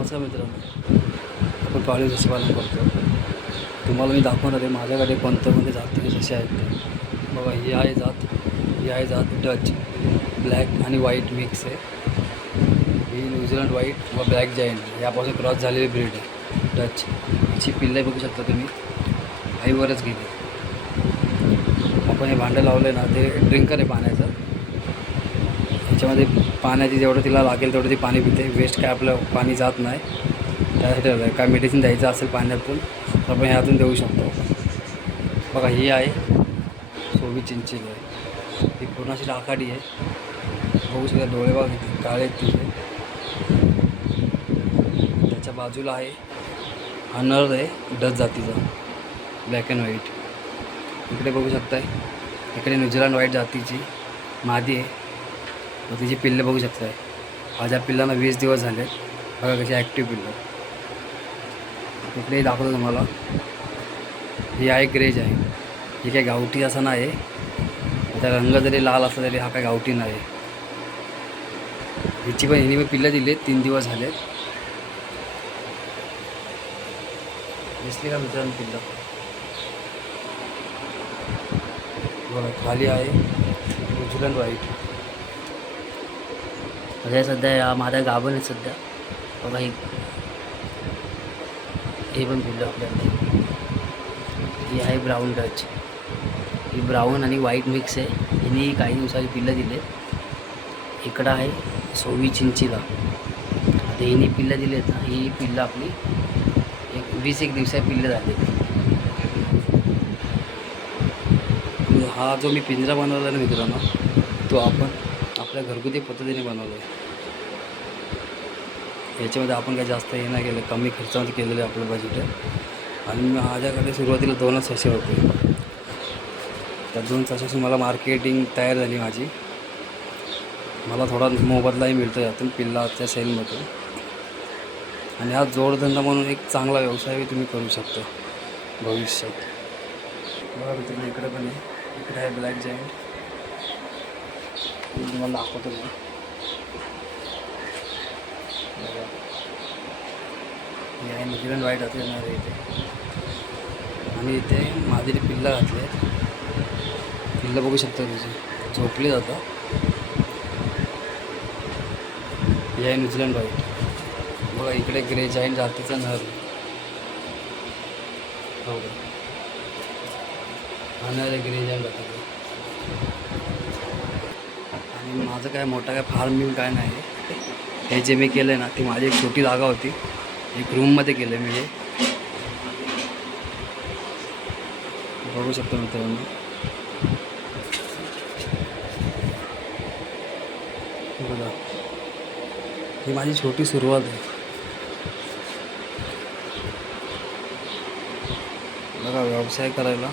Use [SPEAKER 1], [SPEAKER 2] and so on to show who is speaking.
[SPEAKER 1] नमस्कार मित्रांनो. आपण पाळीव पशुपालन करतो. तुम्हाला मी दाखवणार आहे माझ्याकडे कोणत्या कोणत्या म्हणजे जाती जसे आहेत ते. बघा ही आहे जात. ही आहे जात डच. ब्लॅक आणि व्हाईट मिक्स आहे. ही न्यूझीलंड व्हाईट व ब्लॅक जायंट. यापासून क्रॉस झालेली ब्रीड आहे. डच. हिची पिल्ले बघू शकता तुम्ही. आईवरच गेली. आपण हे भांडं लावलं ना ते ड्रिंकर आहे पाण्याचं. याच्यामध्ये पाण्याची जेवढं तिला लागेल तेवढं ती पाणी पिते. वेस्ट काय आपलं पाणी जात नाही. त्यासाठी काय मेडिसिन द्यायचं असेल पाण्यातून तर आपण ह्यातून देऊ शकतो. बघा ही आहे सोबी चिंचेली. आहे ही पूर्ण अशी राखाडी आहे. बघू शकता डोळे बघा काळे तिथे त्याच्या बाजूला आहे अनर आहे डच जातीचा. ब्लॅक अँड व्हाईट इकडे बघू शकताय. इकडे न्यूझीलंड व्हाईट जातीची मादी आहे. मग तिची पिल्लं बघू शकताय माझ्या पिल्लांना वीस दिवस झाले. बघा कशी ॲक्टिव्ह पिल्लं. इकडे दाखवतो तुम्हाला. ही आहे ग्रेज आहे. ही काही गावठी असं नाही. त्याचा रंग जरी लाल असला तरी हा काय गावठी नाही. हिची पण हिने मी पिल्लं दिली तीन दिवस झाले. दिसली का मित्रांनो पिल्लं? बघा खाली आहे. न्यूझीलंड वाईट.
[SPEAKER 2] म्हणजे सध्या माझ्या गाभण आहे सध्या. बघा हे पण पिल्लं आपल्याकडे. ही आहे ब्राऊन डच ही ब्राऊन आणि व्हाईट मिक्स आहे. हिने काही दिवसाची पिल्लं दिले. इकडं आहे सोवी चिंचीला. आता हिने पिल्लं आहेत ना ही पिल्लं आपली एक वीस एक दिवसा पिल्लं झाले
[SPEAKER 1] हा जो मी पिंजरा बनवला ना मित्रांनो तो आपण आपल्या घरगुती पद्धतीने बनवलं. आहे याच्यामध्ये आपण काही जास्त हे नाही केलं कमी खर्चामध्ये केलेलं आहे आपलं बजेट आहे. आणि माझ्याकडे सुरुवातीला दोनच सशे होते त्या दोन सशाची मला मार्केटिंग तयार झाली माझी. मला थोडा मोबदलाही मिळतो यातून पिल्लाच्या सेलमधून. आणि हा जोडधंदा म्हणून एक चांगला व्यवसायही तुम्ही करू शकता भविष्यात. बघा मित्रांनो इकडे पण आहे. इकडे आहे ब्लॅक जायंट मी तुम्हाला दाखवतो मी हे आहे न्यूझीलंड वाईट असते इथे. आणि इथे माझी पिल्ला घातले. पिल्ला बघू शकता तुझी झोपली जातं. हे आहे न्यूझीलंड वाईट. बघा इकडे ग्रे जाईन जातीचा नर. हो. ग्रे जाईन जातीचा. आणि माझं काय मोठा काय फार्म बिम काय नाही. हे जे मी केलं आहे ना ती माझी एक छोटी जागा होती. एक रूममध्ये केलं मी हे. बघू शकतो मित्रांनो. बघा. ही माझी छोटी सुरुवात आहे. बघा व्यवसाय करायला.